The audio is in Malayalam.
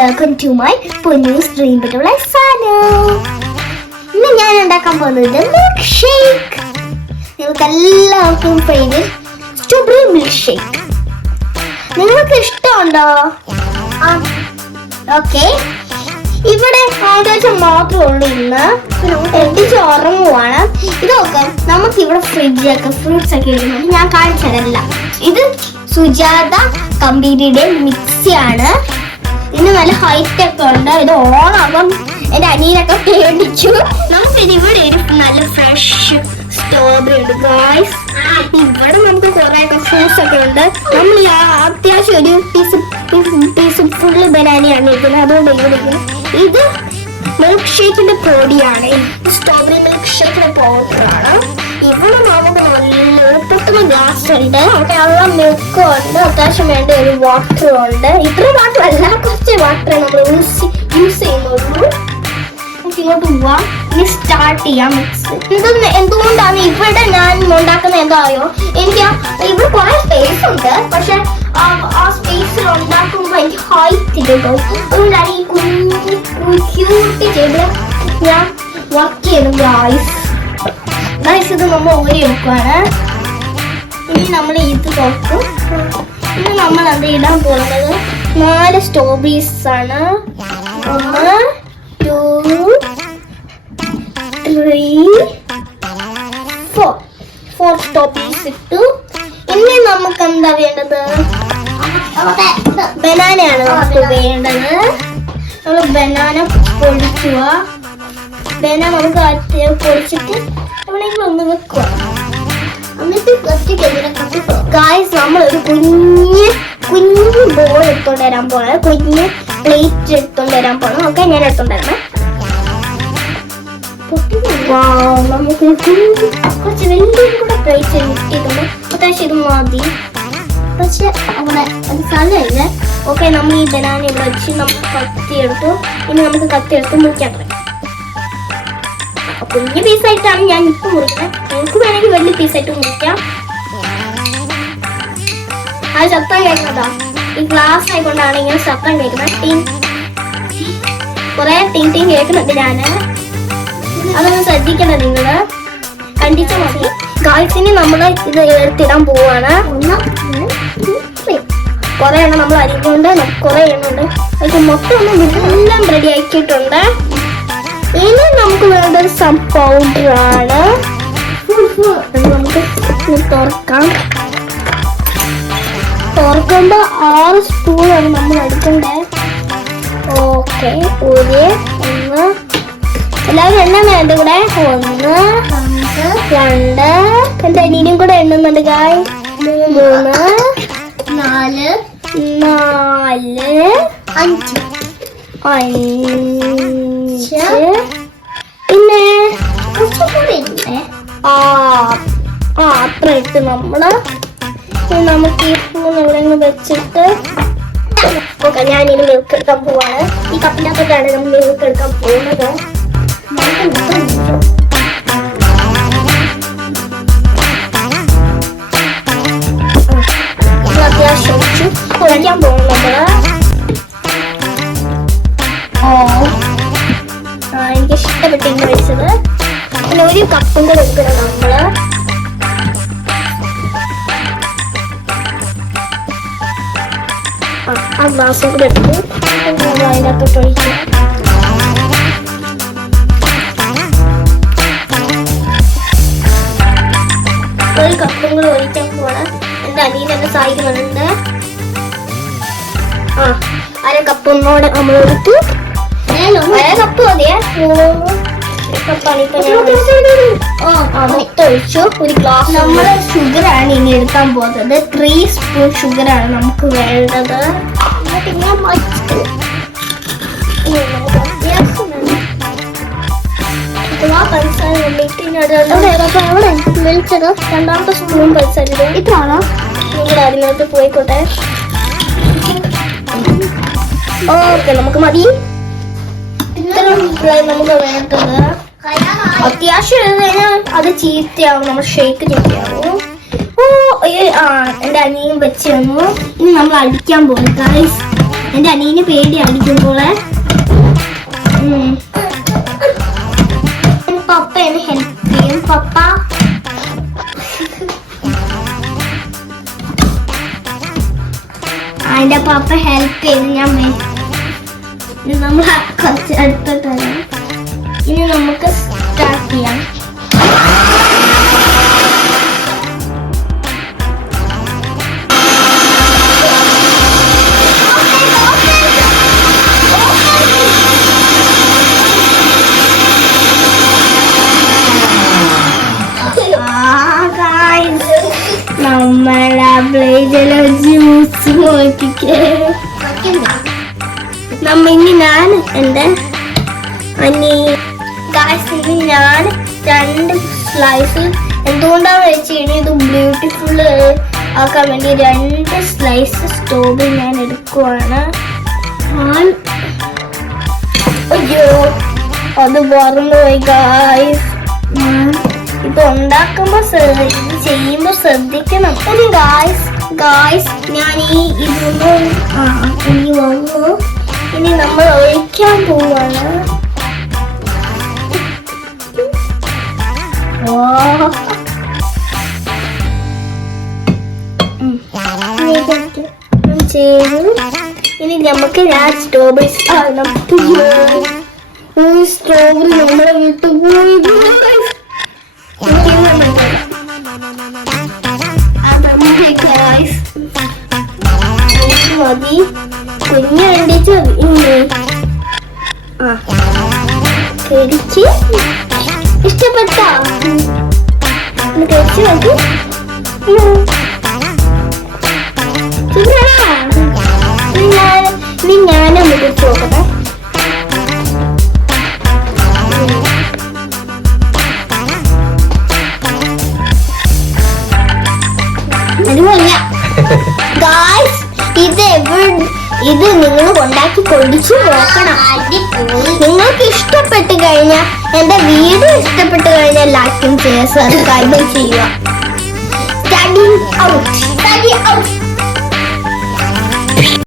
വെൽക്കം ടു മൈ പൊന്നു സ്ട്രീം പറ്റുള്ള സാധനം. ഇന്ന് ഞാൻ ഉണ്ടാക്കാൻ പോകുന്നത് മിൽക്ക് ഷേക്ക്. നിങ്ങൾക്ക് എല്ലാവർക്കും ഫേവറേറ്റ് സ്ട്രോബെറി മിൽക്ക് ഷേക്ക്. നിങ്ങൾക്ക് ഇഷ്ടമുണ്ടോ? ഓക്കെ, ഇവിടെ ആദ്യം മാത്രമേ ഉള്ളൂ. ഇന്ന് എത്തിച്ച് ഉറങ്ങുവാണ്. ഇതൊക്കെ നമുക്ക് ഇവിടെ ഫ്രിഡ്ജൊക്കെ ഫ്രൂട്ട്സ് ഒക്കെ ഇടുന്നുണ്ട്. ഞാൻ കാണിച്ചതല്ല. ഇത് സുജാത കമ്പനിയുടെ മിക്സിയാണ്. ഇതിന് നല്ല ഹൈറ്റ് ഒക്കെ ഉണ്ട്. ഇത് ഓണാകും. എന്റെ അനിയനൊക്കെ പേടിച്ചു. നമുക്കിത് ഇവിടെ ഒരു നല്ല ഫ്രഷ് സ്ട്രോബെറി ഉണ്ട് ഗായ്സ്. ഇവിടെ നമുക്ക് കുറെ ഫ്രൂട്ട്സ് ഒക്കെ ഉണ്ട്. നമ്മൾ അത്യാവശ്യം ഒരു പീസ് ഫുള്ള് ബനാനയാണ് ഇരിക്കുന്നത്. അതുകൊണ്ട് ഇവിടെ ഇത് മിൽക്ക് ഷേക്കിന്റെ പൊടിയാണ്. സ്ട്രോബെറി മിൽക്ക് ഷേക്കിന്റെ പൗഡറാണ്. ഇവിടെ നമുക്ക് നല്ല പൊട്ടുന്ന ഗ്ലാസ് ഉണ്ട്. അവിടെ ഉള്ള മിൽക്കും ഉണ്ട്. അത്യാവശ്യം വേണ്ട ഒരു വാട്ടറും ഉണ്ട്. ഇത്ര വാട്ടർ അല്ല, കുറച്ച് വാട്ടർ നമ്മൾ യൂസ് ചെയ്യുന്നുള്ളൂ. ഇങ്ങോട്ട് പോവാം. ഇനി സ്റ്റാർട്ട് ചെയ്യാം മിക്സ്. എന്തുകൊണ്ടാണ് ഇവിടെ ഞാൻ ഉണ്ടാക്കുന്നത് എന്തായോ, എനിക്ക് ഇവിടെ കുറെ സ്പേസ് ഉണ്ട്. പക്ഷെ ആ സ്പേസിൽ ഉണ്ടാക്കുമ്പോൾ എനിക്ക് ഹൈറ്റ് കിട്ടും. അതുകൊണ്ടാണ് ഈ ക്യൂട്ട് ചെയ്ത് ഞാൻ വർക്ക് ചെയ്തു ഗായ്സ്. ഇത് നമ്മൾ ഊരി എടുക്കുവാണ്. ഇനി നമ്മൾ ഇത് തുറക്കും. ഇനി നമ്മൾ അത് ഇടാൻ പോകുന്നത് 4 സ്ട്രോബെറീസ് ആണ്. 1 2 3 4 സ്ട്രോബെറീസ് ഇട്ടു. ഇനി നമുക്ക് എന്താ വേണ്ടത്? ബനാനയാണ് നമുക്ക് വേണ്ടത്. നമ്മൾ ബനാന പൊടിക്കുക. ബനാന നമുക്ക് പൊടിച്ചിട്ട് എവിടെയെങ്കിലും ഒന്ന് വെക്കുക. എന്നിട്ട് ഗായ്സ് നമ്മൾ ഒരു കുഞ്ഞു ബോൾ എടുത്തോണ്ട് വരാൻ പോണേ. കുഞ്ഞ് പ്ലേറ്റ് എടുത്തോണ്ട് വരാൻ പോണം. ഓക്കെ, ഞാൻ എടുത്തോണ്ട് വരണം. നമുക്ക് കുറച്ച് വലിയ കൂടെ പ്ലേറ്റ് കിട്ടിയിട്ടുണ്ട്. അത്യാവശ്യം ഇത് മതി. പക്ഷെ അവിടെ അത് സ്ഥലമില്ല. ഓക്കെ, നമ്മൾ ഈ ബനാന ഇവിടെ വെച്ച് നമുക്ക് കത്തിയെടുത്തു. ഇനി നമുക്ക് കത്തിയെടുത്ത് മുറിക്കാൻ തുടങ്ങി. കുഞ്ഞു പീസായിട്ടാണ് ഞാൻ ഇപ്പൊ മുറിക്കുന്നത്. നിങ്ങൾക്ക് വേണമെങ്കിൽ വലിയ പീസായിട്ട് മുറിക്കാം. അത് ശബ്ദം കേൾക്കുന്നതാ. ഈ ഗ്ലാസ് ആയിക്കൊണ്ടാണ് ഇങ്ങനെ ശബ്ദം കേൾക്കുന്നത്. കുറെ ടീം കേൾക്കുന്നുണ്ട്. ഞാന് അതൊന്ന് ശ്രദ്ധിക്കണം. നിങ്ങള് കണ്ടിച്ച മതി. ഗായ്സിന് നമ്മൾ ഇത് എടുത്തിടാൻ പോവാണ്. കുറെ എണ്ണം നമ്മൾ അരിഞ്ഞുകൊണ്ട് കുറെ എണ്ണുണ്ട്. അതിന് മൊത്തം എല്ലാം റെഡി ആക്കിയിട്ടുണ്ട്. ഇനി നമുക്ക് വേണ്ടത് സം പൗഡറാണ്. നമുക്ക് തുറക്കാം. തുറക്കുമ്പോ 6 സ്പൂണാണ് നമ്മൾ എടുക്കണ്ടേ. ഓക്കെ, 1 എല്ലാവരും എണ്ണ എന്റെ കൂടെ. 1 2 എന്റെ അനിയനും കൂടെ എണ്ണുന്നുണ്ട് ഗായ്. 3 4 5 പിന്നെ അത്ര ഇട്ട് നമുക്ക് ഈ സ്പൂൺ എവിടെ വെച്ചിട്ട് ഓക്കെ, ഞാനിത് മിൽക്ക് എടുക്കാൻ പോവാണ്. ഈ കപ്പിൻ്റെ അകത്താണ് നമ്മൾ മിൽക്ക് എടുക്കാൻ പോകുന്നത്. അത്യാവശ്യം വെച്ച് കുഴക്കാൻ പോകും നമ്മള്. എനിക്ക് ഇഷ്ടപ്പെട്ട് ഇങ്ങനെ വെച്ചത്. പിന്നെ 1 കപ്പും കൂടെ എടുക്കണം നമ്മള്. ആ ഗ്ലാസും കൂടെ എടുത്ത് അതിനകത്തോട്ട് ഒഴിക്കുക. ഒരു കപ്പും കൂടെ ഒഴിക്കാൻ പോവാണ്. എന്റെ അനിയൻ എന്നെ സഹായിക്കുന്നുണ്ട്. 1/2 കപ്പ് ഒന്നോടെ നമ്മൾ എടുത്തു. 1/2 കപ്പ് മതിയേ. മൊത്തം ഒഴിച്ചു. 1 ഗ്ലാസ്. നമ്മള് ഷുഗറാണ് ഇനി എടുക്കാൻ പോകുന്നത്. 3 സ്പൂൺ ഷുഗറാണ് നമുക്ക് വേണ്ടത്. രണ്ടാമത്തെ സ്പൂൺ പഞ്ചസാര ഇതാണോ? നിങ്ങളുടെ അതിനകത്ത് പോയിക്കോട്ടെ. ഓക്കെ, നമുക്ക് മതി. ഇത്രയും നമുക്ക് വേണ്ടത്. അത്യാവശ്യം അത് ചീത്തയാവും. നമ്മൾ ഷേക്ക് ചീത്തയാവും. എന്റെ അനിയനും വെച്ച് തന്നു. ഇനി നമ്മൾ അടിക്കാൻ പോകും ഗൈസ്. എന്റെ അനിയന് പേടി അടിക്കുമ്പോളെ പപ്പ എന്നെ ഹെൽപ്പ് ചെയ്യും. പപ്പ അതിന്റെ പപ്പ ഹെൽപ്പ് ചെയ്ത് ഞാൻ നമ്മൾ കുറച്ച് അടുത്തോട്ട് ഇനി നമുക്ക് സ്റ്റാർട്ട് ചെയ്യാം. നമ്മളെ ബ്ലേഡിലെ ജ്യൂസ് നോക്കിക്കേ. ഇനി ഞാൻ എൻ്റെ ഇനി ഞാൻ 2 സ്ലൈസ് എന്തുകൊണ്ടാന്ന് വെച്ച് കഴിഞ്ഞാൽ ഇത് ബ്യൂട്ടിഫുൾ ആക്കാൻ വേണ്ടി 2 സ്ലൈസ് സ്റ്റോബിൽ ഞാൻ എടുക്കുവാണ്. അയ്യോ അത് മറന്നുപോയി ഗായ്സ്. ഇത് ഉണ്ടാക്കുമ്പോ ഇത് ചെയ്യുമ്പോ ശ്രദ്ധിക്കണം. ഇനി ഗായ്സ് ഞാൻ ഇതൊന്ന് ഇനി വന്നു. ഇനി നമ്മൾ ഒഴിക്കാൻ പോവാണ്. ചെയ്തു. ഇനി നമുക്ക് ഞാൻ സ്ട്രോബെറി നമ്മളെ വീട്ടിൽ പോയി മതി. കുഞ്ഞു വേണ്ടിട്ട് കഴിച്ച് ഇഷ്ടപ്പെട്ടോ? കഴിച്ച് മതി. ഇനി ഞാനൊന്ന് കുറിച്ച് നോക്കട്ടെ. ഇത് നിങ്ങൾ ഉണ്ടാക്കി കൊടിച്ചു നോക്കണം. നിങ്ങൾക്ക് ഇഷ്ടപ്പെട്ട് കഴിഞ്ഞാൽ എന്റെ വീഡിയോ ഇഷ്ടപ്പെട്ട് കഴിഞ്ഞാൽ ലൈക്കും ഷെയർ സബ്സ്ക്രൈബും ചെയ്യുക. Study out.